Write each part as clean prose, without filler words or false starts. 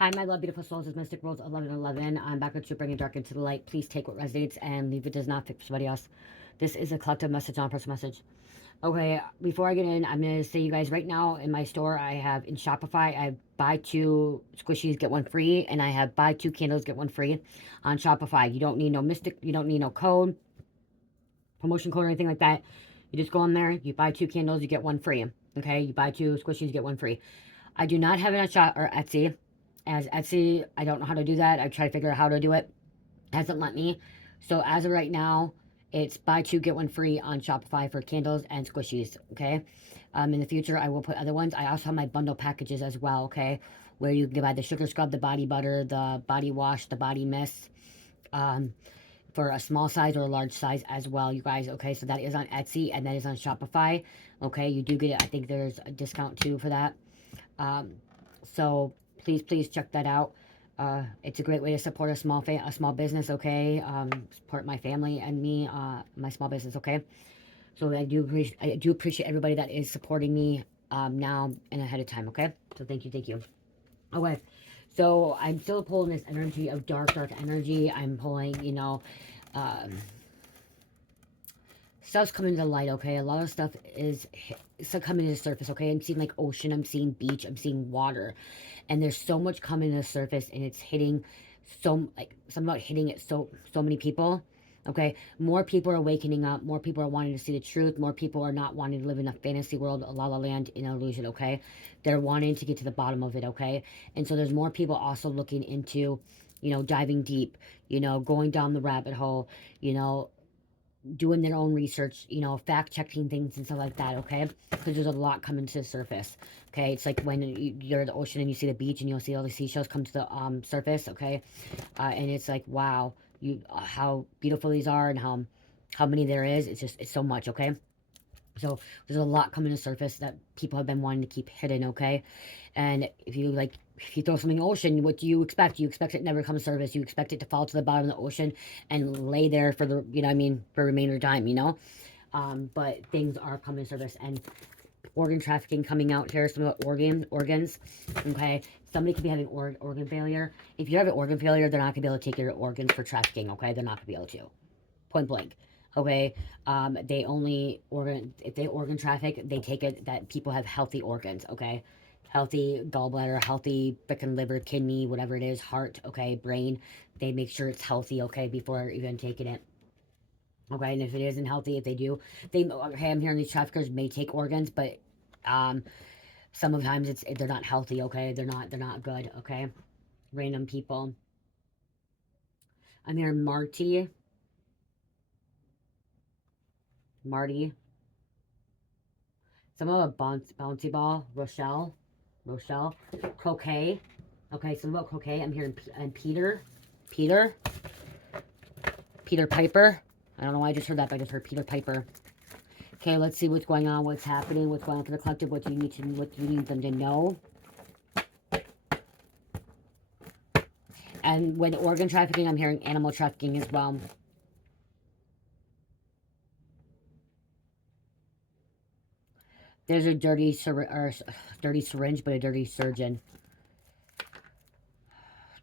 Hi, my love, beautiful souls. It's Mystic Worlds 1111. I'm back with you, bringing dark into the light. Please take what resonates and leave it does not fit for somebody else. This is a collective message, not a personal message. Okay, before I get in, I'm going to say you guys right now in my store, I have in Shopify, I buy two squishies, get one free, and I have buy two candles, get one free on Shopify. You don't need no mystic, you don't need no code, promotion code, or anything like that. You just go on there, you buy two candles, you get one free. Okay, you buy two squishies, you get one free. I do not have it on Shop or Etsy. As Etsy, I don't know how to do that. I try to figure out how to do it. Hasn't let me. So as of right now, it's buy two get one free on Shopify for candles and squishies. Okay. In the future, I will put other ones. I also have my bundle packages as well. Okay, where you can buy the sugar scrub, the body butter, the body wash, the body mist. For a small size or a large size as well, you guys. Okay, so that is on Etsy and that is on Shopify. Okay, you do get it. I think there's a discount too for that. Um, so please check that out. It's a great way to support a small business. Okay, support my family and me, my small business. Okay, so I do appreciate everybody that is supporting me now and ahead of time. Okay, so thank you. Okay, so I'm still pulling this energy of dark energy. I'm pulling, um, stuff's coming to the light, okay? A lot of stuff is still coming to the surface, okay? I'm seeing like ocean, I'm seeing beach, I'm seeing water. And there's so much coming to the surface and it's hitting something about hitting it so many people. Okay, more people are awakening up, more people are wanting to see the truth, more people are not wanting to live in a fantasy world, a la la land, in an illusion, okay? They're wanting to get to the bottom of it, okay? And so there's more people also looking into, diving deep, going down the rabbit hole, you know, doing their own research, fact checking things and stuff like that, okay? Because there's a lot coming to the surface, okay? It's like when you're at the ocean and you see the beach and you'll see all the seashells come to the surface, okay? And it's like, wow, how beautiful these are and how many there is. It's so much, okay? So there's a lot coming to the surface that people have been wanting to keep hidden, okay? And if you throw something in the ocean, what do you expect? You expect it never to come to surface. You expect it to fall to the bottom of the ocean and lay there for the, for remainder of time, But things are coming to surface and organ trafficking coming out here, some of the organs, okay? Somebody could be having organ failure. If you have an organ failure, they're not going to be able to take your organs for trafficking, okay? They're not going to be able to. Point blank. Okay, they only if they organ traffic, they take it that people have healthy organs. Okay, healthy gallbladder, healthy freaking liver, kidney, whatever it is, heart. Okay, brain. They make sure it's healthy. Okay, before even taking it. Okay, and if it isn't healthy, if they do, okay, I'm hearing these traffickers may take organs, but um, sometimes they're not healthy. Okay, they're not good. Okay, random people. I'm hearing Marty. Some of a bouncy ball, Rochelle, croquet. Okay, some about croquet. I'm hearing and Peter, Peter Piper. I don't know why I just heard that, but I just heard Peter Piper. Okay, let's see what's going on, what's happening, what's going on for the collective, what you need them to know. And with organ trafficking, I'm hearing animal trafficking as well. There's a dirty syringe, but a dirty surgeon.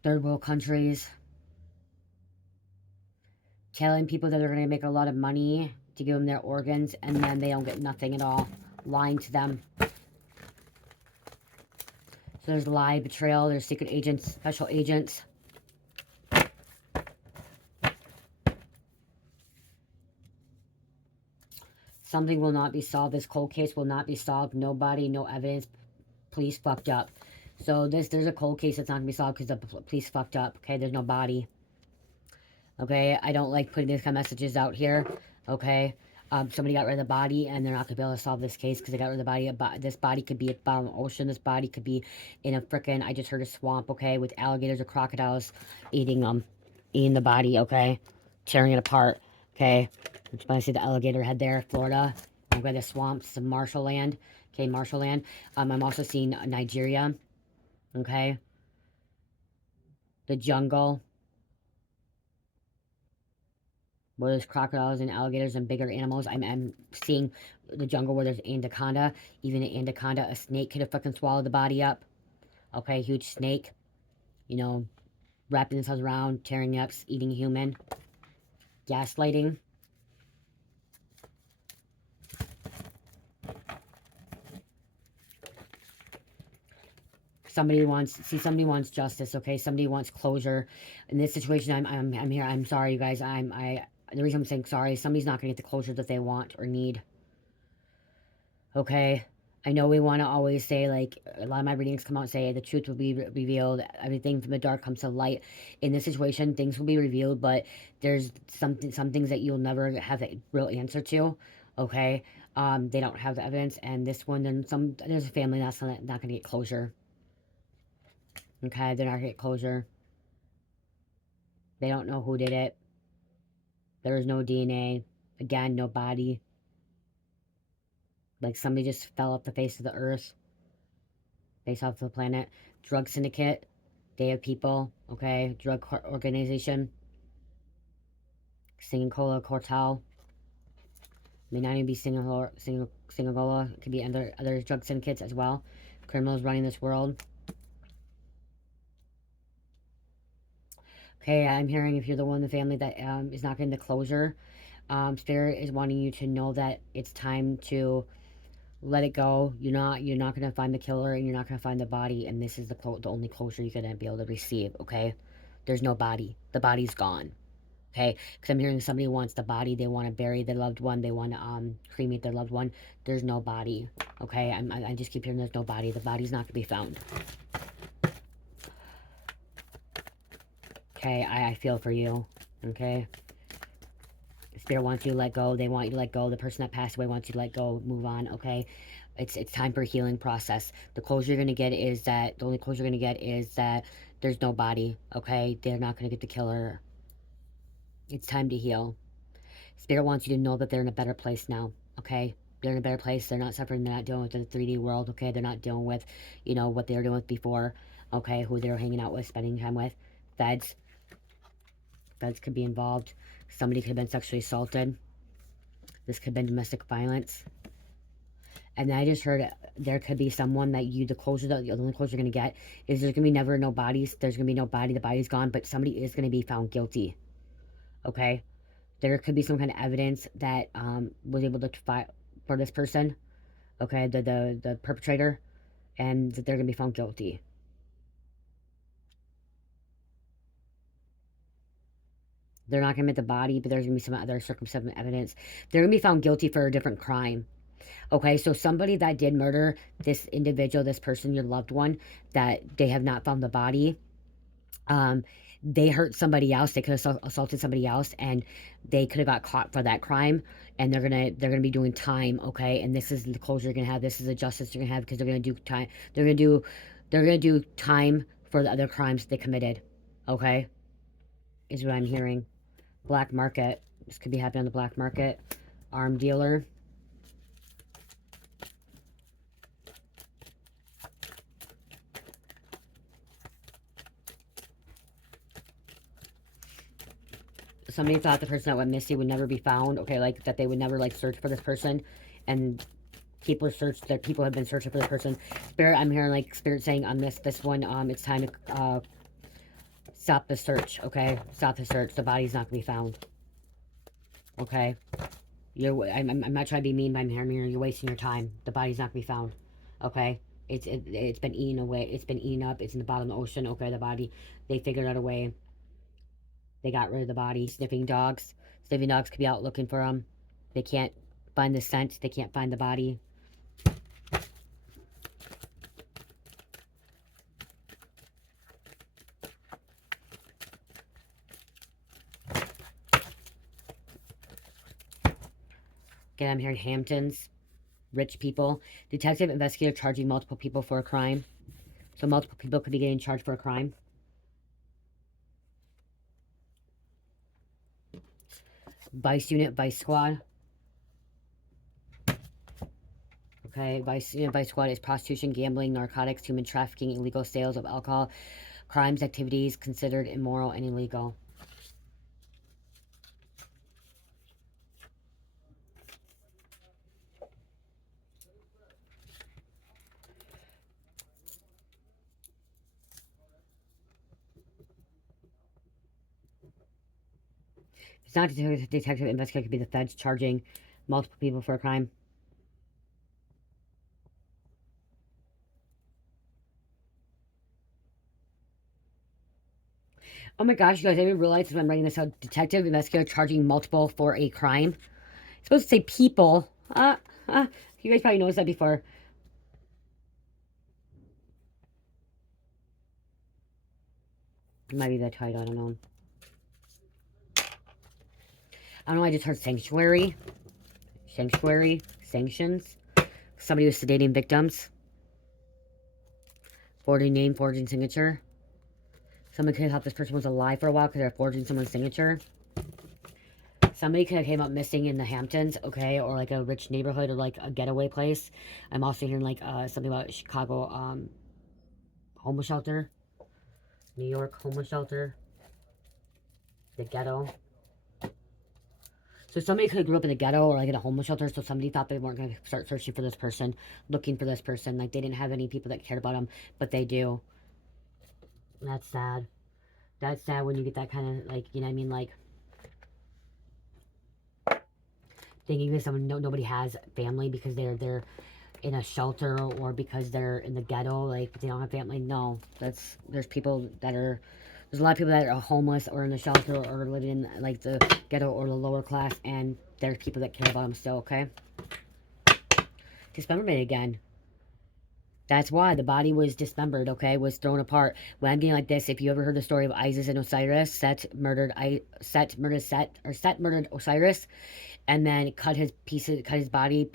Third world countries. Telling people that they're going to make a lot of money to give them their organs, and then they don't get nothing at all. Lying to them. So there's lie, betrayal, there's secret agents, special agents. Something will not be solved. This cold case will not be solved. Nobody, no evidence. Police fucked up. So there's a cold case that's not going to be solved because the police fucked up. Okay, there's no body. Okay, I don't like putting these kind of messages out here. Okay, somebody got rid of the body and they're not going to be able to solve this case because they got rid of the body. This body could be at the bottom of the ocean. This body could be in a frickin', I just heard a swamp, okay, with alligators or crocodiles eating the body, okay, tearing it apart, okay. I see the alligator head there, Florida. Okay, the swamps, some marshland, okay, marshland. I'm also seeing Nigeria, okay, the jungle, where there's crocodiles and alligators and bigger animals. I'm seeing the jungle where there's anaconda. Even an anaconda, a snake could have fucking swallowed the body up. Okay, huge snake. you know, wrapping themselves around, tearing up, eating human, gaslighting. Somebody wants justice, okay? Somebody wants closure. In this situation, I'm here. I'm sorry, you guys. The reason I'm saying sorry is somebody's not gonna get the closure that they want or need. Okay? I know we want to always say, like, a lot of my readings come out and say the truth will be revealed. Everything from the dark comes to light. In this situation, things will be revealed, but there's some things that you'll never have a real answer to. Okay? They don't have the evidence, and this one, then there's a family that's not gonna get closure. Okay, they're not gonna get closure. They don't know who did it. There is no DNA. Again, no body. Like somebody just fell off the face of the earth, face off the planet. Drug syndicate. They have people. Okay, drug organization. Singing Cola cartel. May not even be Singola. It could be other drug syndicates as well. Criminals running this world. Okay, I'm hearing if you're the one in the family that is not getting the closure, Spirit is wanting you to know that it's time to let it go. You're not gonna find the killer, and you're not gonna find the body, and this is the only closure you're gonna be able to receive. Okay, there's no body. The body's gone. Okay, because I'm hearing somebody wants the body. They want to bury their loved one. They want to cremate their loved one. There's no body. Okay, I just keep hearing there's no body. The body's not gonna be found. Okay, I feel for you. Okay. Spirit wants you to let go. They want you to let go. The person that passed away wants you to let go. Move on. Okay. It's time for a healing process. The closure you're gonna get is that the only closure you're gonna get is that there's no body. Okay. They're not gonna get the killer. It's time to heal. Spirit wants you to know that they're in a better place now. Okay. They're in a better place. They're not suffering. They're not dealing with the 3D world. Okay. They're not dealing with, what they were doing with before. Okay. Who they were hanging out with, spending time with. Feds. Feds could be involved. Somebody could have been sexually assaulted. This could have been domestic violence. And then I just heard there could be someone that the only closure you're going to get is there's going to be never no bodies. There's going to be no body. The body's gone, but somebody is going to be found guilty. Okay? There could be some kind of evidence that was able to fight for this person. Okay? The perpetrator. And that they're going to be found guilty. They're not going to admit the body, but there's going to be some other circumstantial evidence. They're going to be found guilty for a different crime. Okay, so somebody that did murder this individual, this person, your loved one, that they have not found the body, um, they hurt somebody else. They could have assaulted somebody else, and they could have got caught for that crime. And they're gonna be doing time. Okay, and this is the closure you're gonna have. This is the justice you're gonna have because they're gonna do time. They're gonna do time for the other crimes they committed. Okay, is what I'm hearing. Black market. This could be happening on the black market. Arm dealer. Somebody thought the person that went missing would never be found. Okay, like that they would never like search for this person, and people have been searching for this person. Spirit, I'm hearing like Spirit saying on this one, it's time to stop the search. Okay, stop the search. The body's not gonna be found. Okay, I'm not trying to be mean, but I'm hearing you're wasting your time. The body's not gonna be found. Okay, it's been eaten away. It's been eaten up. It's in the bottom of the ocean. Okay, the body, they figured out a way. They got rid of the body. Sniffing dogs. Sniffing dogs could be out looking for them. They can't find the scent. They can't find the body. Again, I'm hearing Hamptons. Rich people. Detective investigator charging multiple people for a crime. So multiple people could be getting charged for a crime. Vice unit, vice squad. Okay, vice unit, vice squad is prostitution, gambling, narcotics, human trafficking, illegal sales of alcohol, crimes, activities considered immoral and illegal. If it's not detective investigator, it could be the feds charging multiple people for a crime. Oh my gosh, you guys, I didn't realize when I'm writing this out. Detective investigator charging multiple for a crime. It's supposed to say people. You guys probably noticed that before. It might be the title, I don't know. I don't know, I just heard sanctuary. Sanctuary. Sanctions. Somebody was sedating victims. Forging name, forging signature. Someone could have thought this person was alive for a while because they're forging someone's signature. Somebody could have came up missing in the Hamptons, okay, or like a rich neighborhood or like a getaway place. I'm also hearing like something about Chicago homeless shelter, New York homeless shelter, the ghetto. So somebody could have grew up in the ghetto or like in a homeless shelter, so somebody thought they weren't going to start searching for this person, looking for this person. Like they didn't have any people that cared about them, but they do. That's sad. That's sad when you get that kind of like, you know what I mean, like thinking that someone nobody has family because they're in a shelter or because they're in the ghetto, like they don't have family. No, there's people that are there's a lot of people that are homeless or in the shelter or living in like the ghetto or the lower class, and there's people that care about them still. Okay, dismemberment again. That's why the body was dismembered. Okay, was thrown apart. When I'm getting like this, if you ever heard the story of Isis and Osiris, Set murdered Osiris, and then cut his body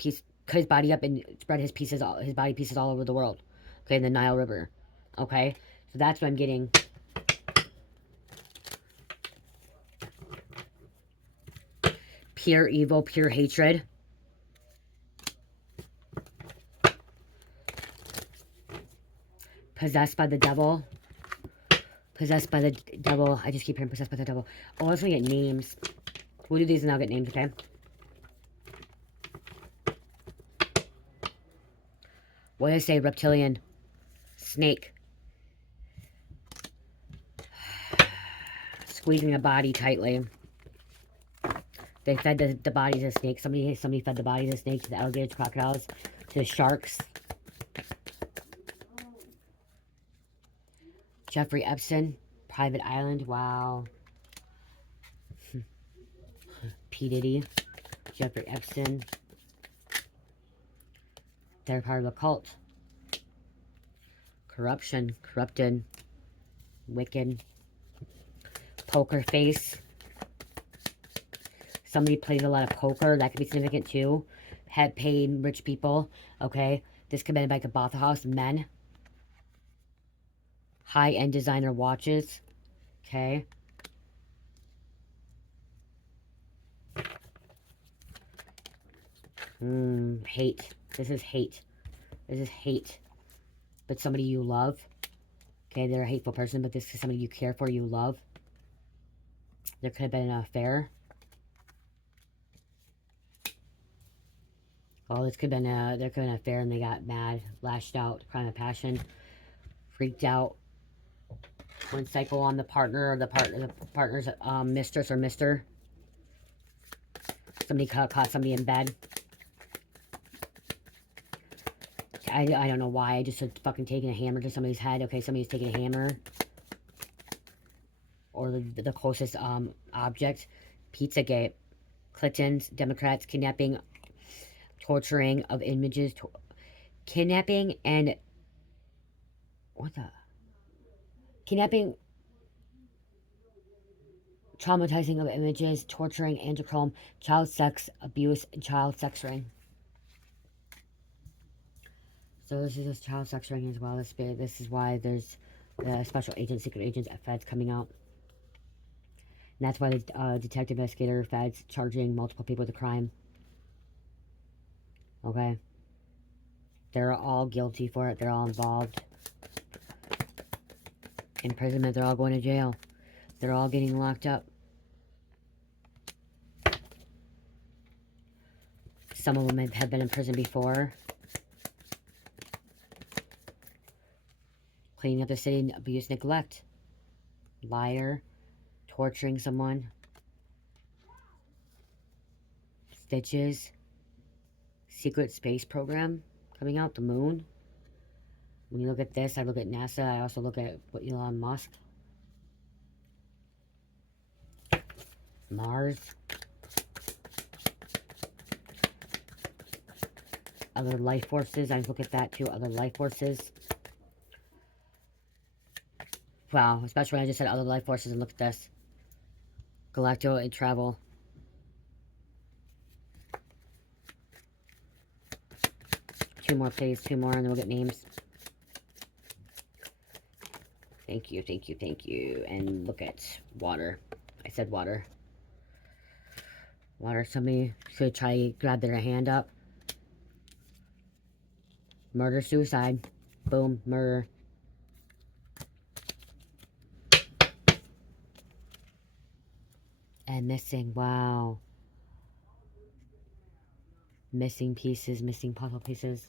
up and spread his body pieces all over the world. Okay, in the Nile River. Okay, so that's what I'm getting. Pure evil, pure hatred. Possessed by the devil. Possessed by the devil. I just keep hearing possessed by the devil. Oh, I was gonna get names. We'll do these and I'll get names, okay? What did I say? Reptilian. Snake. Squeezing a body tightly. They fed the bodies of snakes. Somebody fed the bodies of snakes to the alligators, crocodiles, to the sharks. Jeffrey Epstein, private island. Wow. P. Diddy, Jeffrey Epstein. They're part of a cult. Corruption, corrupted, wicked. Poker face. Somebody plays a lot of poker. That could be significant too. Had paid rich people. Okay. This could be like a brothel house. Men. High-end designer watches. Okay. Hate. This is hate. This is hate. But somebody you love. Okay, they're a hateful person, but this is somebody you care for, you love. There could have been an affair. Well, this could have been there could have been an affair and they got mad, lashed out, crime of passion, freaked out, went psycho on the partner or the partner's mistress or mister. Somebody caught somebody in bed. I don't know why. I just said fucking taking a hammer to somebody's head. Okay, somebody's taking a hammer. Or the closest object. Pizzagate. Clintons, Democrats, kidnapping, torturing of images. Kidnapping and... What the... Kidnapping... Traumatizing of images, torturing, androchrome, child sex abuse, and child sex ring. So this is a child sex ring as well. This is why there's special agents, secret agents, feds coming out. And that's why the detective investigator feds charging multiple people with a crime. Okay? They're all guilty for it. They're all involved. Imprisonment. They're all going to jail. They're all getting locked up. Some of them have been in prison before. Cleaning up the city, abuse, neglect. Liar. Torturing someone. Stitches. Secret space program coming out, the moon. When you look at this, I look at NASA. I also look at what Elon Musk. Mars. Other life forces. I look at that too. Other life forces. Wow. Especially when I just said other life forces and look at this. Galacto and travel. Two more, please. Two more, and then we'll get names. Thank you, thank you, thank you. And look at water. I said water. Water. Somebody should try to grab their hand up. Murder, suicide. Boom, murder. And missing. Wow. Missing pieces, missing puzzle pieces.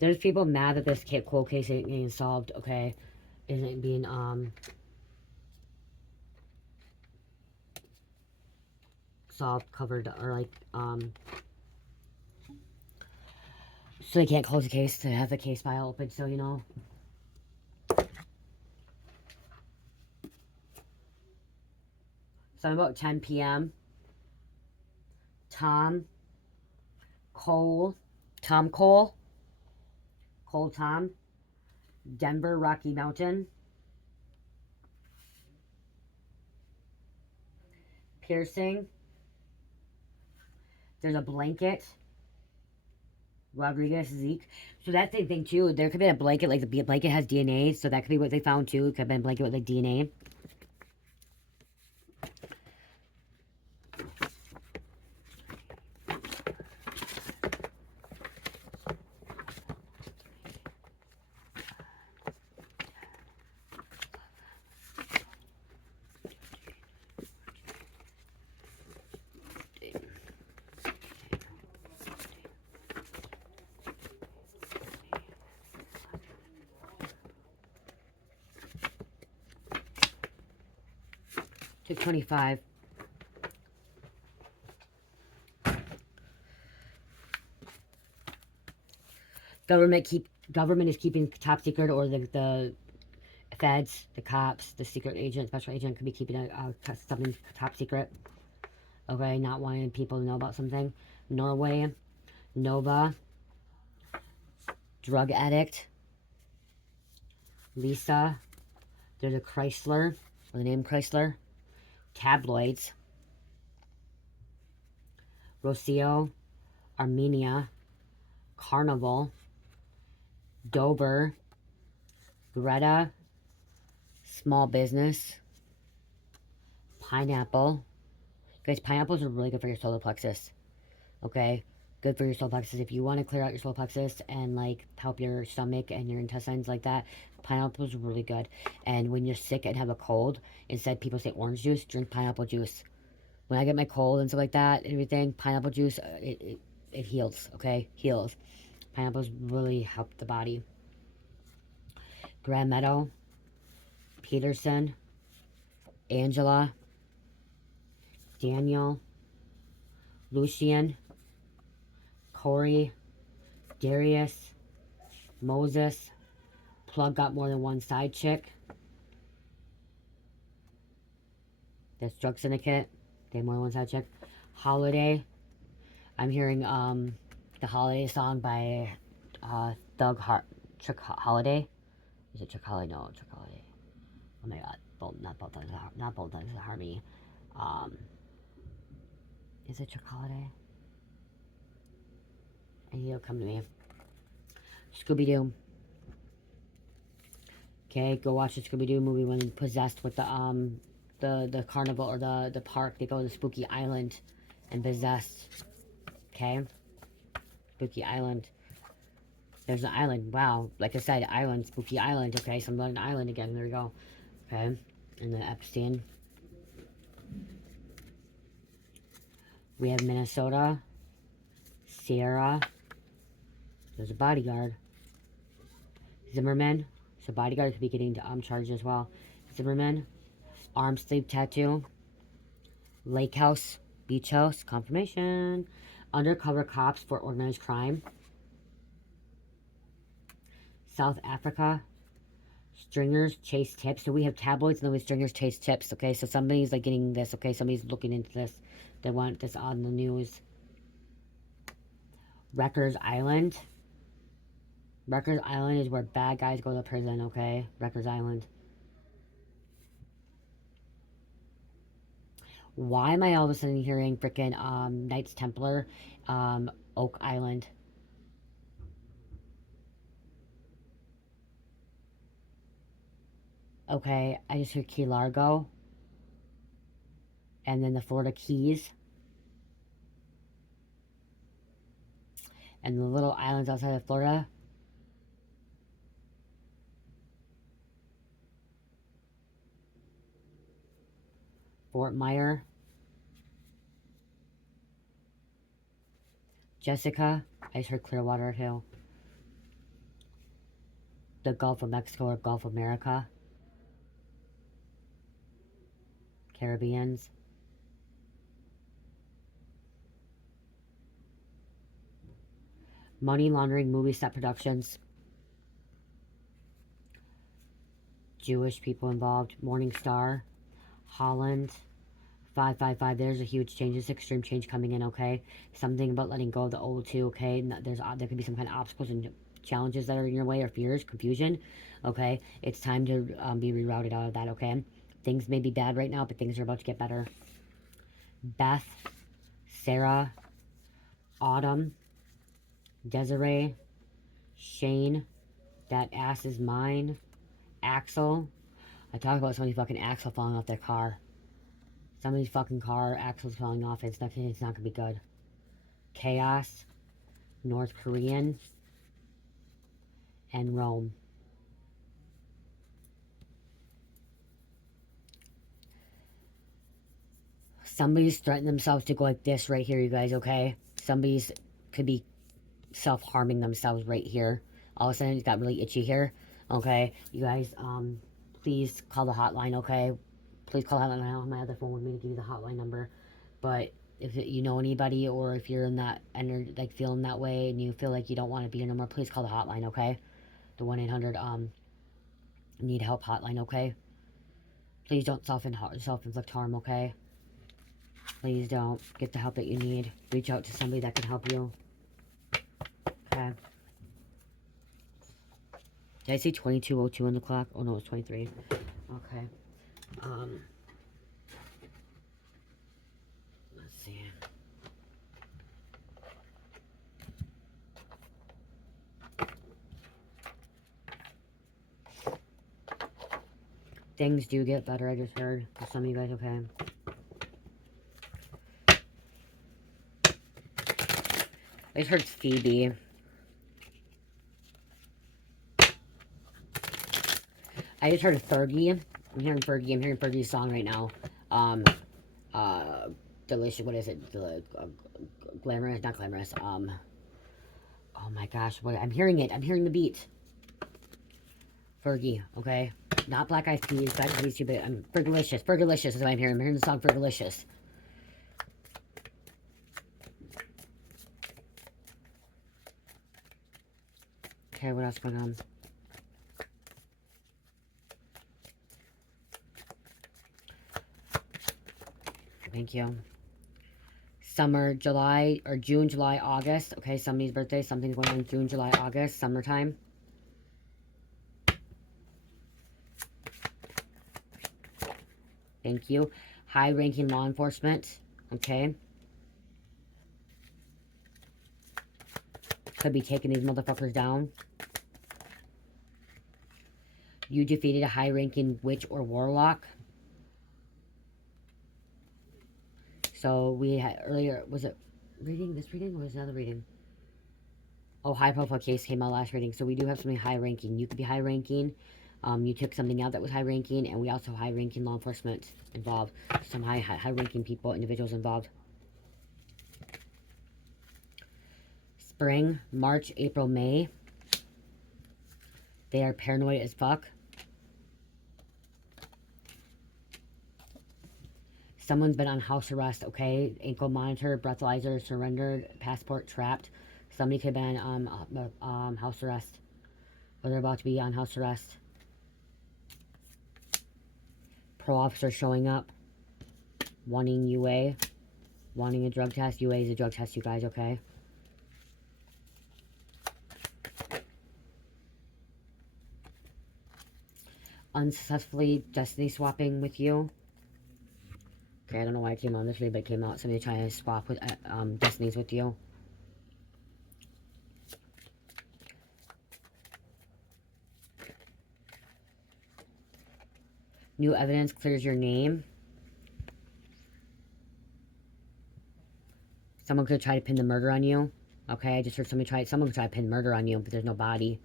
There's people mad that this cold case ain't being solved, okay? Isn't being, solved, covered, or like, so they can't close the case to have the case file open, so, you know. So about 10 p.m. Tom Cole, Denver, Rocky Mountain, piercing. There's a blanket. Rodriguez, Zeke. So that's the thing too. There could be a blanket, like the blanket has DNA, so that could be what they found too. It could have been a blanket with like DNA. To 25. Government is keeping top secret, or the feds, the cops, the secret agent, special agent could be keeping something top secret. Okay, not wanting people to know about something. Norway, Nova, drug addict, Lisa. There's a Chrysler, or the name Chrysler. Tabloids, Rocio, Armenia, Carnival, Dover, Greta, small business, pineapple. Guys, pineapples are really good for your solar plexus. Okay? Good for your solar plexus. If you want to clear out your solar plexus and like help your stomach and your intestines like that, pineapples are really good. And when you're sick and have a cold, instead people say orange juice, drink pineapple juice. When I get my cold and stuff like that and everything, pineapple juice, it heals, okay? Heals. Pineapples really help the body. Grand Meadow, Peterson, Angela, Daniel, Lucian, Corey, Darius, Moses. Plug got more than one side chick. That's Drug Syndicate. They have more than one side chick. Holiday. I'm hearing the Holiday song by Chuck Holiday. Is it Chuck Holiday? No, Chuck Holiday. Oh my god. Not Both Times of Harmony. Is it Chuck Holiday? And he'll come to me. Scooby-Doo. Okay, go watch the Scooby-Doo movie when possessed with the carnival or the park. They go to the Spooky Island and possessed. Okay? Spooky Island. There's an island. Wow. Like I said, island. Spooky Island. Okay, so I'm on an island again. There we go. Okay. And the Epstein. We have Minnesota. Sierra. There's a bodyguard. Zimmerman. So bodyguard could be getting charged as well. Zimmerman, arm sleeve tattoo, lake house, beach house, confirmation, undercover cops for organized crime, South Africa, stringers chase tips. So we have tabloids and then we have stringers chase tips. Okay, so somebody's like getting this. Okay, somebody's looking into this. They want this on the news. Rikers Island. Rikers Island is where bad guys go to prison. Okay, Rikers Island. Why am I all of a sudden hearing freaking Knights Templar, Oak Island? Okay, I just hear Key Largo. And then the Florida Keys. And the little islands outside of Florida. Fort Myer. Jessica. I just heard Clearwater too. The Gulf of Mexico or Gulf of America. Caribbeans. Money laundering movie set productions. Jewish people involved. Morning Star. Holland. 555. There's a huge change. This extreme change coming in, okay? Something about letting go of the old too, okay? There could be some kind of obstacles and challenges that are in your way or fears, confusion, okay? It's time to be rerouted out of that, okay? Things may be bad right now, but things are about to get better. Beth, Sarah, Autumn, Desiree, Shane, that ass is mine, Axel. I talk about somebody fucking Axel falling off their car. Somebody's fucking car, axle's falling off. It's not gonna be good. Chaos, North Korean, and Rome. Somebody's threatening themselves to go like this right here, you guys, okay? Somebody's could be self-harming themselves right here. All of a sudden, it's got really itchy here, okay? You guys, please call the hotline, okay? Please call the hotline. I don't have my other phone with me to give you the hotline number. But if you know anybody or if you're in that energy, like feeling that way and you feel like you don't want to be here no more, please call the hotline, okay? The 1-800 need help hotline, okay? Please don't self-inflict harm, okay? Please don't. Get the help that you need. Reach out to somebody that can help you. Okay. Did I say 22:02 on the clock? Oh no, it's 23. Okay. Let's see. Things do get better, I just heard. For some of you guys, okay? I just heard Phoebe. I just heard a Fergie. I'm hearing Fergie. I'm hearing Fergie's song right now. Delicious. What is it? Glamorous. Not glamorous. Oh my gosh. What? I'm hearing it. I'm hearing the beat. Fergie. Okay. Not Black Eyed Peas. Black Eyed Peas too, but I'm Fergalicious. Fergalicious is what I'm hearing. I'm hearing the song Fergalicious. Okay. What else going on? Thank you. Summer, July, or June, July, August. Okay, somebody's birthday. Something's going on in June, July, August. Summertime. Thank you. High-ranking law enforcement. Okay. Could be taking these motherfuckers down. You defeated a high-ranking witch or warlock. So we had earlier, was it reading? This reading or was it another reading? Oh, high-profile case came out last reading. So we do have something high-ranking. You could be high-ranking. You took something out that was high-ranking, and we also have high-ranking law enforcement involved. Some high-ranking people, individuals involved. Spring, March, April, May. They are paranoid as fuck. Someone's been on house arrest, okay? Ankle monitor, breathalyzer, surrendered, passport trapped. Somebody could have been on house arrest. Or they're about to be on house arrest. Pro officer showing up. Wanting UA. Wanting a drug test. UA is a drug test, you guys, okay? Unsuccessfully destiny swapping with you. Okay, I don't know why it came out this way, but it came out. Somebody trying to swap with destinies with you. New evidence clears your name. Someone could try to pin the murder on you. Okay, I just heard someone could try to pin murder on you, but there's no body.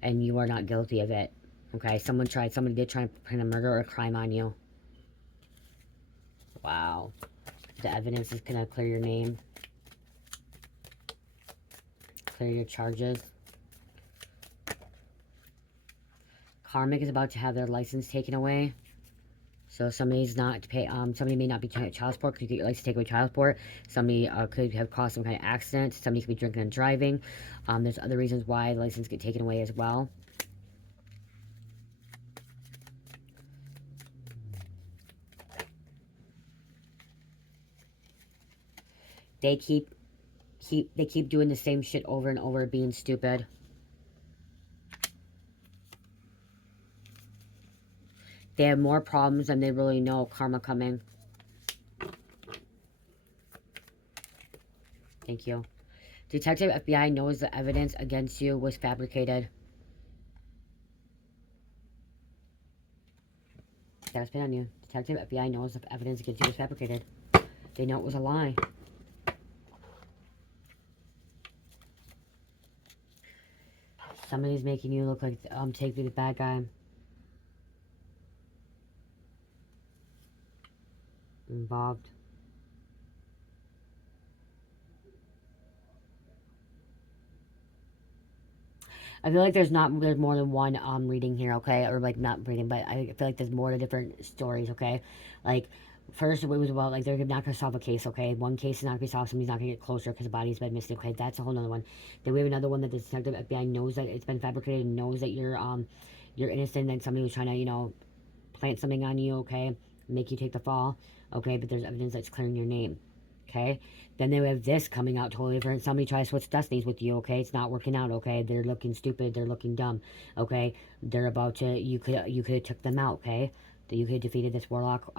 And you are not guilty of it. Okay, somebody did try to pin a murder or a crime on you. Wow. The evidence is gonna clear your name. Clear your charges. Karmic is about to have their license taken away. So somebody's not to pay, somebody may not be child support, could get your license take away child support. Somebody could have caused some kind of accident. Somebody could be drinking and driving. There's other reasons why the license get taken away as well. They keep doing the same shit over and over, being stupid. They have more problems than they really know. Karma coming. Thank you. Detective FBI knows the evidence against you was fabricated. That's been on you. Detective FBI knows the evidence against you was fabricated. They know it was a lie. Somebody's making you look like take the bad guy. Involved. I feel like there's more than one reading here, okay? Or like not reading, but I feel like there's more to different stories, okay? Like first it was about like they're not gonna solve a case, okay? One case is not gonna be solved, somebody's not gonna get closer because the body's been missing, okay? That's a whole nother one. Then we have another one that the detective FBI knows that it's been fabricated and knows that you're innocent and somebody was trying to, you know, plant something on you, okay? Make you take the fall, okay? But there's evidence that's clearing your name, okay? Then they have this coming out totally different. Somebody tries to switch destinies with you, okay? It's not working out, okay? They're looking stupid. They're looking dumb, okay? They're about to. You could have took them out, okay? That you could have defeated this warlock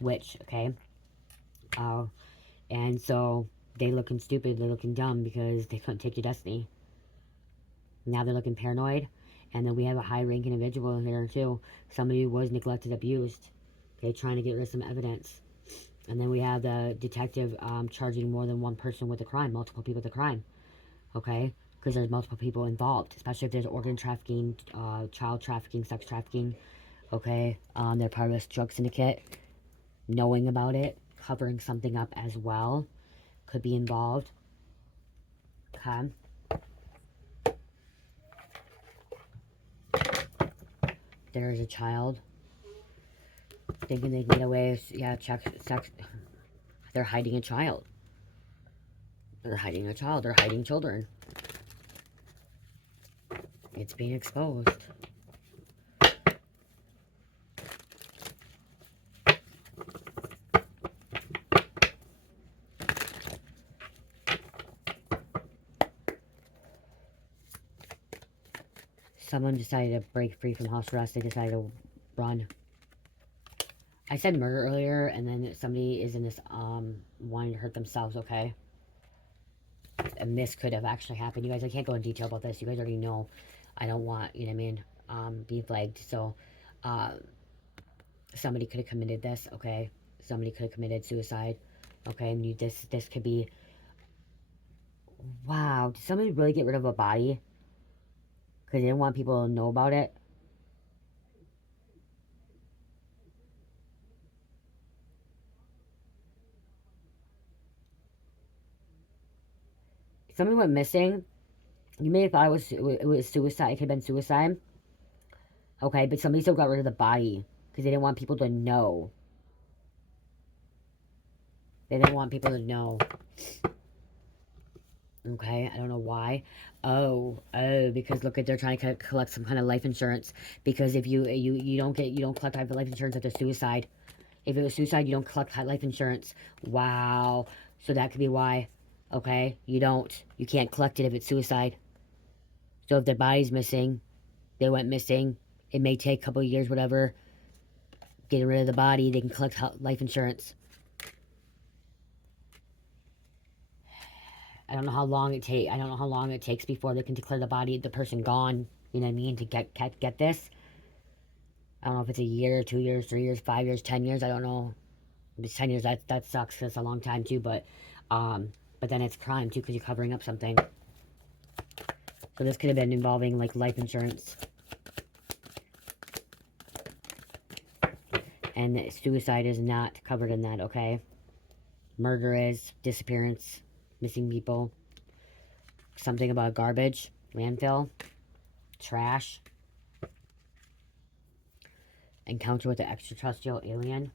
witch, okay? And so they looking stupid. They're looking dumb because they couldn't take your destiny. Now they're looking paranoid. And then we have a high-ranking individual here too. Somebody who was neglected, abused. Okay, trying to get rid of some evidence. And then we have the detective charging more than one person with a crime, multiple people with a crime, okay? Because there's multiple people involved, especially if there's organ trafficking, child trafficking, sex trafficking, okay? They're part of this drug syndicate. Knowing about it, covering something up as well, could be involved, okay? There is a child thinking they can get away, yeah, sex. They're hiding a child. They're hiding a child. They're hiding children. It's being exposed. Someone decided to break free from house arrest. They decided to run. I said murder earlier, and then somebody is in this, wanting to hurt themselves, okay? And this could have actually happened. You guys, I can't go in detail about this. You guys already know I don't want, you know what I mean, be flagged. So, somebody could have committed this, okay? Somebody could have committed suicide, okay? And this could be, wow, did somebody really get rid of a body? Because they didn't want people to know about it? Somebody went missing, You may have thought it was suicide. It could have been suicide. Okay, but somebody still got rid of the body because they didn't want people to know. They didn't want people to know. Okay, I don't know why. Oh, because look at they're trying to collect some kind of life insurance. Because if you don't collect life insurance after suicide. If it was suicide, you don't collect life insurance. Wow. So that could be why. Okay, you can't collect it if it's suicide. So if their body's missing, they went missing. It may take a couple of years, whatever. Getting rid of the body, they can collect life insurance. I don't know how long it take. I don't know how long it takes before they can declare the person gone. You know what I mean? To get this. I don't know if it's a year, 2 years, 3 years, 5 years, 10 years. I don't know. If it's 10 years. That sucks. That's a long time too. But then it's crime too because you're covering up something. So this could have been involving like life insurance. And suicide is not covered in that. Okay. Murder is, disappearance, missing people. Something about garbage, landfill, trash. Encounter with the extraterrestrial alien.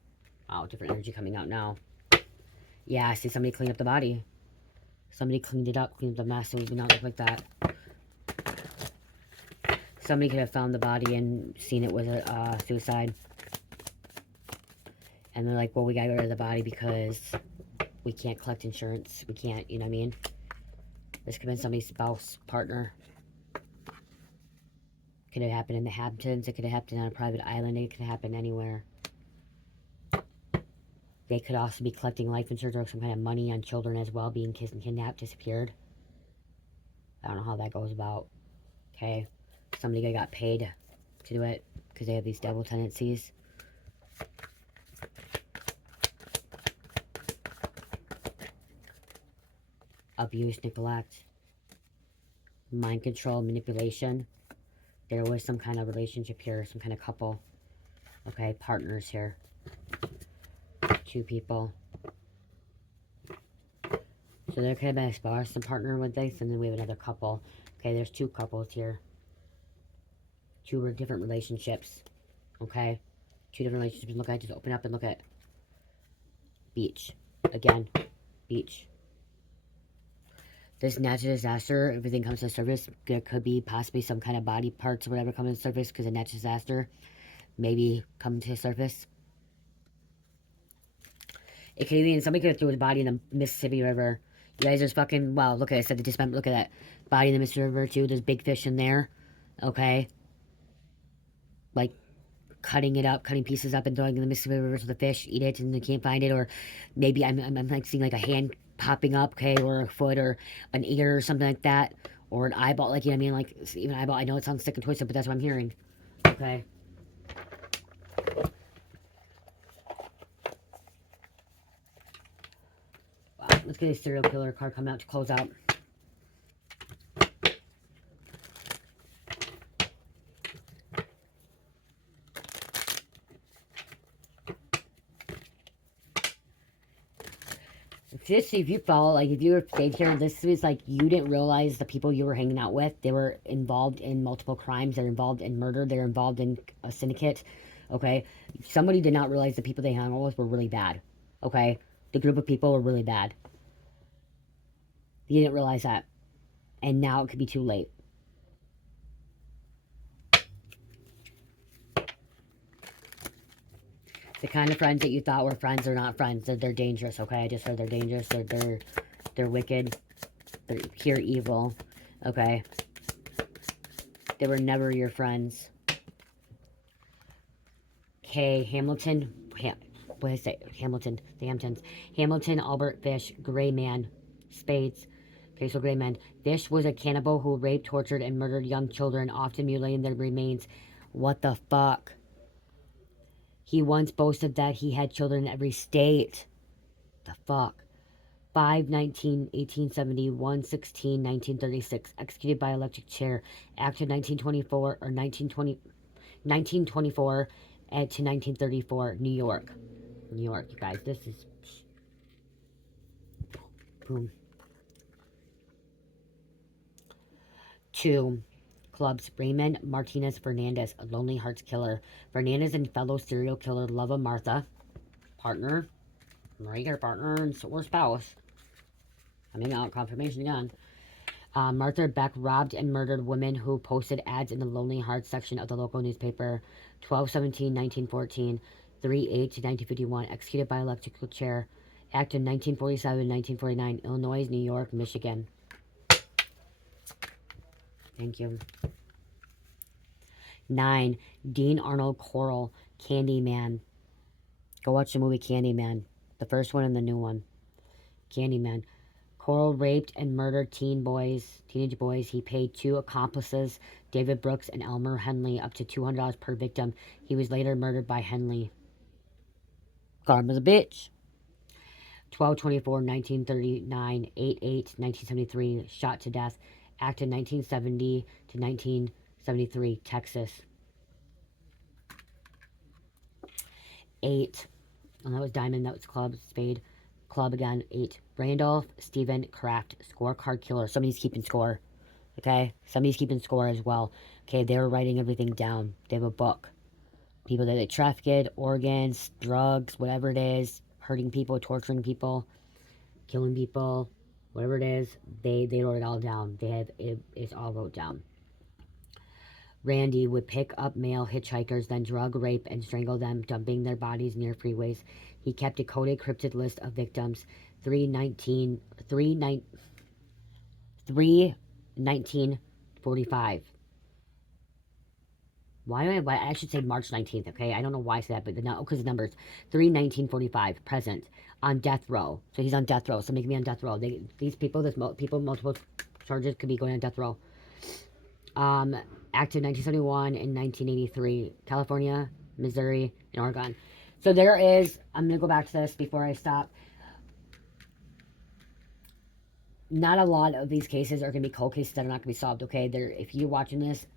Oh, different energy coming out now. Yeah, I see somebody clean up the body. Somebody cleaned it up, cleaned up the mess, so it would not look like that. Somebody could have found the body and seen it was a suicide. And they're like, well, we gotta get rid of the body because we can't collect insurance. We can't, you know what I mean? This could have been somebody's spouse, partner. Could have happened in the Hamptons. It could have happened on a private island. It could have happened anywhere. They could also be collecting life insurance or some kind of money on children as well, being kidnapped, disappeared. I don't know how that goes about. Okay. Somebody got paid to do it because they have these devil tendencies. Abuse, neglect, mind control, manipulation. There was some kind of relationship here, some kind of couple. Okay, partners here. 2 people. So there could have been a spouse and partner with this, and then we have another couple. Okay, there's 2 couples here. 2 different relationships. Okay, 2 different relationships. Look, I just open up and look at beach. Again, beach. This natural disaster, everything comes to the surface. There could be possibly some kind of body parts or whatever coming to the surface because of natural disaster. Maybe come to the surface. It could even, somebody could have threw the body in the Mississippi River. You guys just fucking, wow, look at it. I said the dismember, look at that. Body in the Mississippi River too. There's big fish in there. Okay. Like, cutting it up, cutting pieces up and throwing it in the Mississippi River so the fish eat it and they can't find it. Or maybe I'm like seeing like a hand popping up, okay, or a foot or an ear or something like that. Or an eyeball, like, you know what I mean? Like, even eyeball, I know it sounds sick and twisted, but that's what I'm hearing. Okay. Wow, let's get a serial killer card coming out to close out. Just if you follow, like, if you were stayed here, this was like you didn't realize the people you were hanging out with, they were involved in multiple crimes, they're involved in murder, they're involved in a syndicate. Okay, somebody did not realize the people they hung out with were really bad. Okay, the group of people were really bad. You didn't realize that, and now it could be too late. The kind of friends that you thought were friends are not friends. They're dangerous. Okay, I just heard they're dangerous. They're wicked. They're pure evil. Okay, they were never your friends. Okay, Hamilton. What did I say? Hamilton. The Hamptons. Hamilton, Albert Fish, Gray Man, Spades. Okay, so Gray Man. Fish was a cannibal who raped, tortured, and murdered young children, often mutilating their remains. What the fuck? He once boasted that he had children in every state. The fuck? 5/19/1870, 1/16/1936, executed by electric chair, active 1924 or 1924 to 1934, New York. New York, you guys. This is boom. 2 clubs. Raymond Martinez Fernandez, a Lonely Hearts Killer. Fernandez and fellow serial killer Love of Martha, partner, regular partner, or spouse. Coming out, confirmation again. Martha Beck robbed and murdered women who posted ads in the Lonely Hearts section of the local newspaper. 12/17/1914, 3/8/1951. Executed by electrical chair. Act in 1947, 1949. Illinois, New York, Michigan. Thank you. 9. Dean Arnold Coral, Candyman. Go watch the movie Candyman. The first one and the new one. Candyman. Coral raped and murdered teenage boys. He paid 2 accomplices, David Brooks and Elmer Henley, up to $200 per victim. He was later murdered by Henley. Karma's a bitch. 12/24/1939, 8/8/1973, shot to death. Acted 1970 to 1973, Texas. 8. And that was diamond, that was club, spade. Club again, 8. Randolph Stephen Kraft, scorecard killer. Somebody's keeping score. Okay? Somebody's keeping score as well. Okay, they were writing everything down. They have a book. People that they trafficked, organs, drugs, whatever it is, hurting people, torturing people, killing people, whatever it is, they wrote it all down. They have it's all wrote down. Randy would pick up male hitchhikers, then drug, rape, and strangle them, dumping their bodies near freeways. He kept a coded, cryptid list of victims. 3/19/45. Why I should say March 19th, okay? I don't know why I said that, but because the numbers. 3/19/45, present, on death row. So he's on death row. Somebody can be on death row. These people, multiple charges could be going on death row. Active 1971 and 1983, California, Missouri, and Oregon. So there is, I'm going to go back to this before I stop. Not a lot of these cases are going to be cold cases that are not going to be solved, okay? If you're watching this,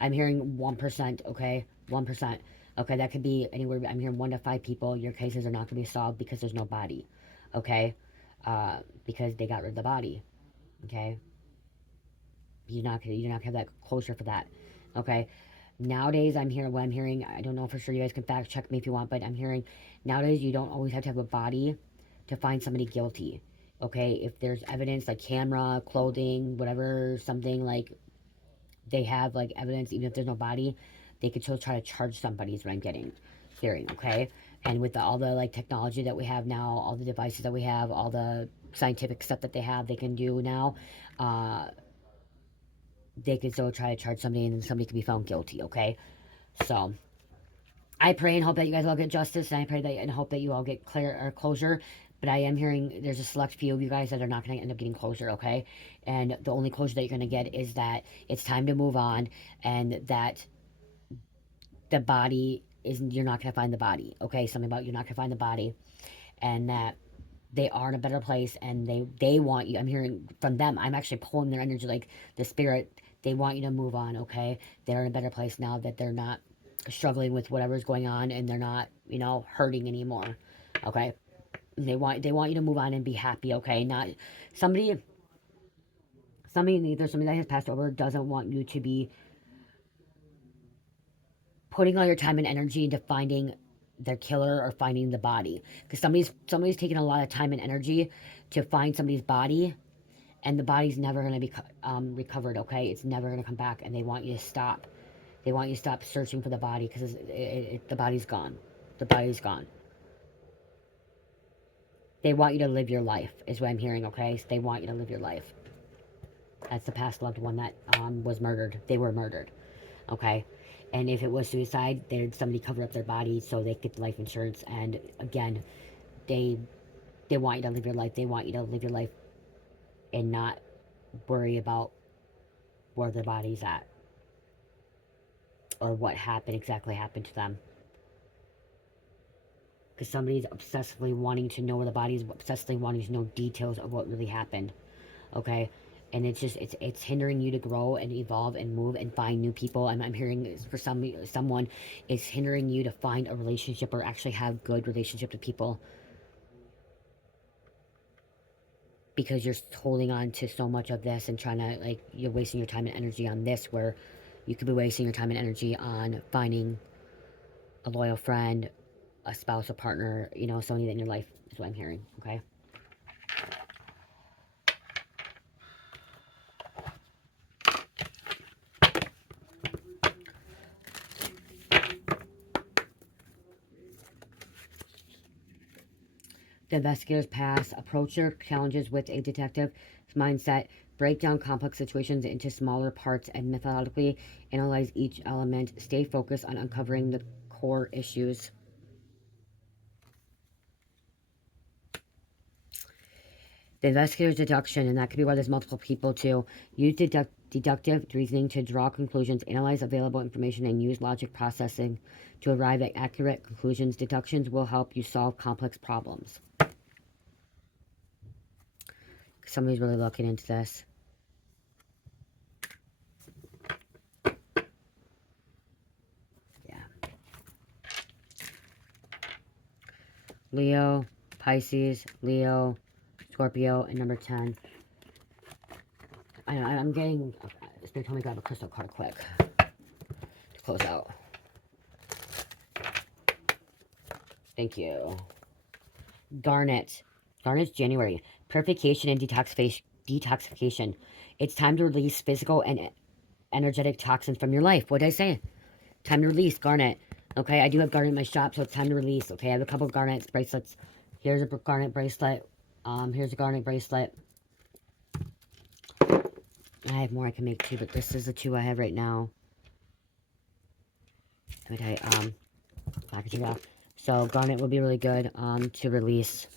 I'm hearing 1%, okay? 1%. Okay, that could be anywhere. I'm hearing 1 to 5 people. Your cases are not going to be solved because there's no body, because they got rid of the body, okay? You're not gonna have that closure for that, okay? Nowadays, I'm hearing. I don't know for sure. You guys can fact check me if you want, but I'm hearing nowadays you don't always have to have a body to find somebody guilty, okay? If there's evidence like camera, clothing, whatever, something like they have like evidence, even if there's no body, they could still try to charge somebody. Is what I'm hearing, okay? And with all the like technology that we have now, all the devices that we have, all the scientific stuff that they can do now, they could still try to charge somebody and then somebody could be found guilty, okay? So I pray and hope that you guys all get justice, and I pray that and hope that you all get closure. But I am hearing there's a select few of you guys that are not going to end up getting closure, okay? And the only closure that you're going to get is that it's time to move on, and that the body isn't, you're not going to find the body, okay? Something about you're not going to find the body, and that they are in a better place, and they want you. I'm hearing from them. I'm actually pulling their energy, like the spirit. They want you to move on, okay? They're in a better place now that they're not struggling with whatever's going on, and they're not, hurting anymore, okay? They want you to move on and be happy, okay? Not somebody either somebody that has passed over doesn't want you to be putting all your time and energy into finding their killer or finding the body, because somebody's taking a lot of time and energy to find somebody's body, and the body's never going to be recovered, okay? It's never going to come back, and they want you to stop. They want you to stop searching for the body, because the body's gone. The body's gone. They want you to live your life, is what I'm hearing, okay? So they want you to live your life. That's the past loved one that was murdered. They were murdered, okay? And if it was suicide, somebody covered up their body so they get life insurance. And again, they want you to live your life. They want you to live your life and not worry about where their body's at or what exactly happened to them. Because somebody's obsessively wanting to know where the body is, obsessively wanting to know details of what really happened, okay? And it's hindering you to grow and evolve and move and find new people. I'm hearing for someone, it's hindering you to find a relationship or actually have good relationship with people, because you're holding on to so much of this and trying to, like, you're wasting your time and energy on this, where you could be wasting your time and energy on finding a loyal friend, a spouse, a partner, you know, somebody in your life, is what I'm hearing, okay? The investigator's past, approach your challenges with a detective mindset, break down complex situations into smaller parts, and methodically analyze each element. Stay focused on uncovering the core issues. The investigator's deduction, and that could be why there's multiple people too. Use deductive reasoning to draw conclusions, analyze available information, and use logic processing to arrive at accurate conclusions. Deductions will help you solve complex problems. Somebody's really looking into this. Yeah. Leo, Pisces, Leo, Scorpio, and number 10. I'm getting... Spirit told me to grab a crystal card quick to close out. Thank you. Garnet. Garnet's January. Purification and detoxification. It's time to release physical and energetic toxins from your life. What did I say? Time to release, garnet. Okay, I do have garnet in my shop, so it's time to release. Okay, I have a couple of garnet bracelets. Here's a garnet bracelet. Here's a garnet bracelet. I have more I can make too, but this is the two I have right now. Let me tell you, packaging off. So garnet will be really good to release.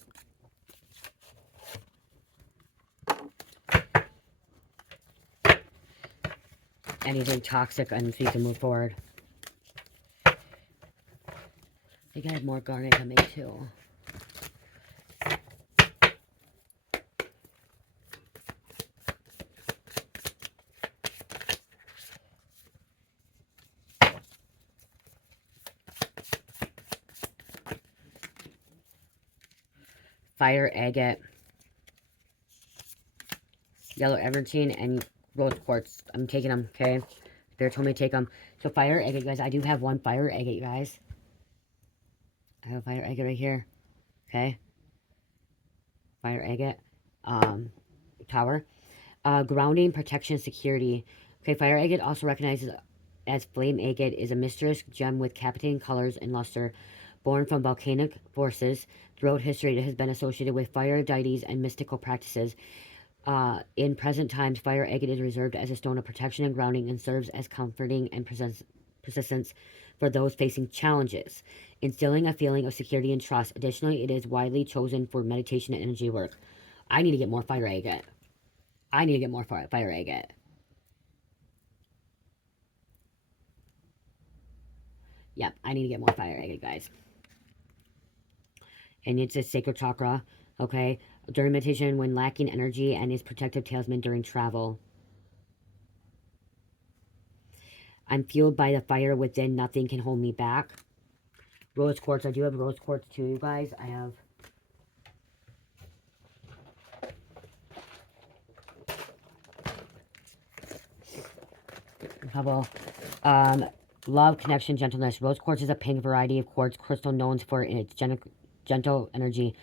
Anything toxic, and so you can move forward. I think I have more garnet coming too. Fire agate, yellow evergreen, and rose quartz. I'm taking them, okay? Spirit told me to take them. So fire agate, guys. I do have one fire agate, guys. I have a fire agate right here. Okay. Fire agate. Tower. Grounding, protection, security. Okay, fire agate, also recognizes as flame agate, is a mysterious gem with captivating colors and luster. Born from volcanic forces, throughout history it has been associated with fire deities and mystical practices. In present times, fire agate is reserved as a stone of protection and grounding and serves as comforting and persistence for those facing challenges, instilling a feeling of security and trust. Additionally, it is widely chosen for meditation and energy work. I need to get more fire agate. I need to get more fire agate. Yep, I need to get more fire agate, guys. And it's a sacred chakra, okay? During meditation, when lacking energy, and is protective talisman during travel. I'm fueled by the fire within. Nothing can hold me back. Rose quartz. I do have rose quartz too, you guys. I have... a couple. Love, connection, gentleness. Rose quartz is a pink variety of quartz crystal known for its gentle energy.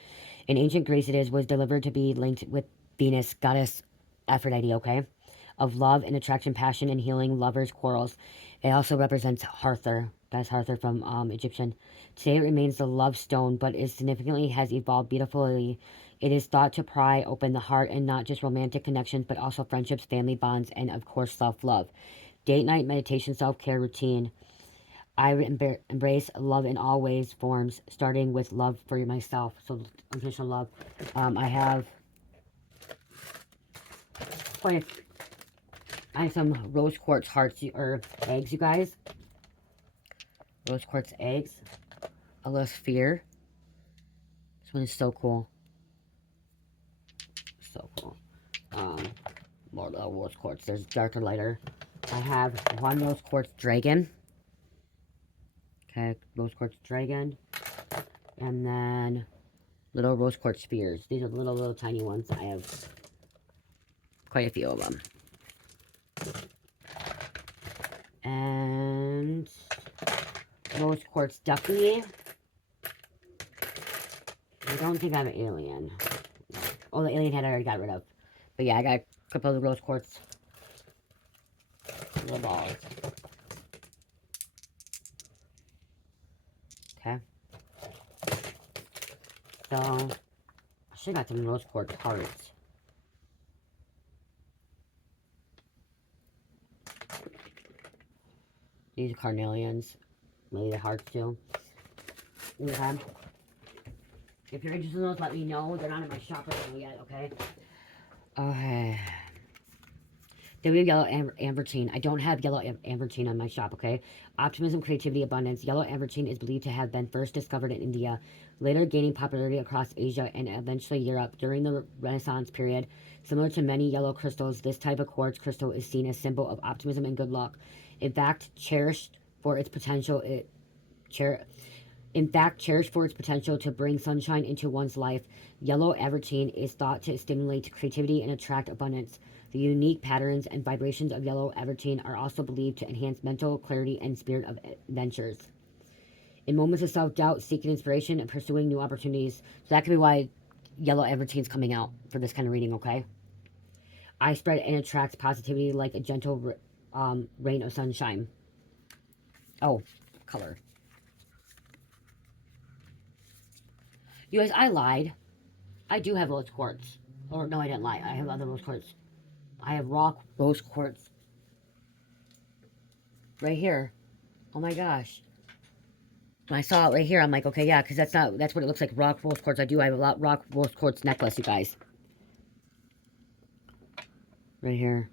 In ancient Greece, was delivered to be linked with Venus, goddess Aphrodite, okay? Of love and attraction, passion, and healing lovers' quarrels. It also represents Hathor. That's Hathor from Egyptian. Today it remains the love stone, but it significantly has evolved beautifully. It is thought to pry open the heart, and not just romantic connections, but also friendships, family bonds, and of course self-love. Date night meditation, self-care routine. I embrace love in all ways, forms, starting with love for myself. So, unconditional love. I have I have some rose quartz hearts, or eggs, you guys. Rose quartz eggs. A little sphere. This one is so cool. So cool. More little rose quartz. There's darker, lighter. I have one rose quartz dragon. Okay, rose quartz dragon. And then Little rose quartz spheres. These are the little tiny ones. I have quite a few of them. And rose quartz ducky. I don't think I have an alien. Oh, the alien head I already got rid of. But yeah, I got a couple of rose quartz little balls. Okay. So, I should have got some rose quartz hearts. These are carnelians. Maybe the hearts too. Okay. If you're interested in those, let me know. They're not in my shop right now yet, okay? Okay. Then we have yellow amberine. I don't have yellow amberine on my shop, okay? Optimism, creativity, abundance. Yellow amberine is believed to have been first discovered in India, later gaining popularity across Asia and eventually Europe during the Renaissance period. Similar to many yellow crystals, this type of quartz crystal is seen as a symbol of optimism and good luck. In fact, cherished for its potential, cherished for its potential to bring sunshine into one's life, yellow avertine is thought to stimulate creativity and attract abundance. The unique patterns and vibrations of yellow avertine are also believed to enhance mental clarity and spirit of adventures. In moments of self-doubt, seeking inspiration and pursuing new opportunities. So that could be why yellow avertine is coming out for this kind of reading, okay? I spread and attracts positivity like a gentle rain of sunshine. Oh, color. You guys, I lied. I do have rose quartz. Or, no, I didn't lie. I have other rose quartz. I have rock rose quartz. Right here. Oh my gosh. When I saw it right here, I'm like, okay, yeah, because that's what it looks like. Rock rose quartz. I do. I have a rock rose quartz necklace, you guys. Right here.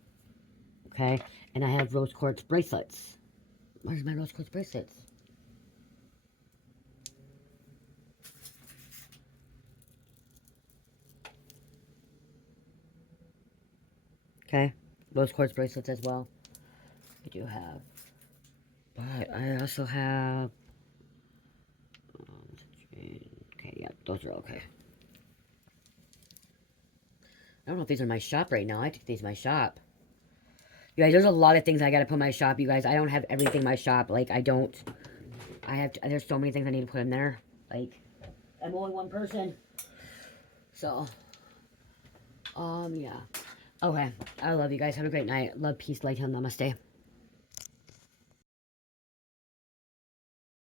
Okay. And I have rose quartz bracelets. Where's my rose quartz bracelets? Okay. Rose quartz bracelets as well. I do have. But I also have. Okay, yeah, those are okay. I don't know if these are my shop right now. I think these are my shop. You guys, there's a lot of things I gotta put in my shop, you guys. I don't have everything in my shop. Like, I don't. There's so many things I need to put in there. Like, I'm only one person. So, yeah. Okay. I love you guys. Have a great night. Love, peace, light, health, namaste.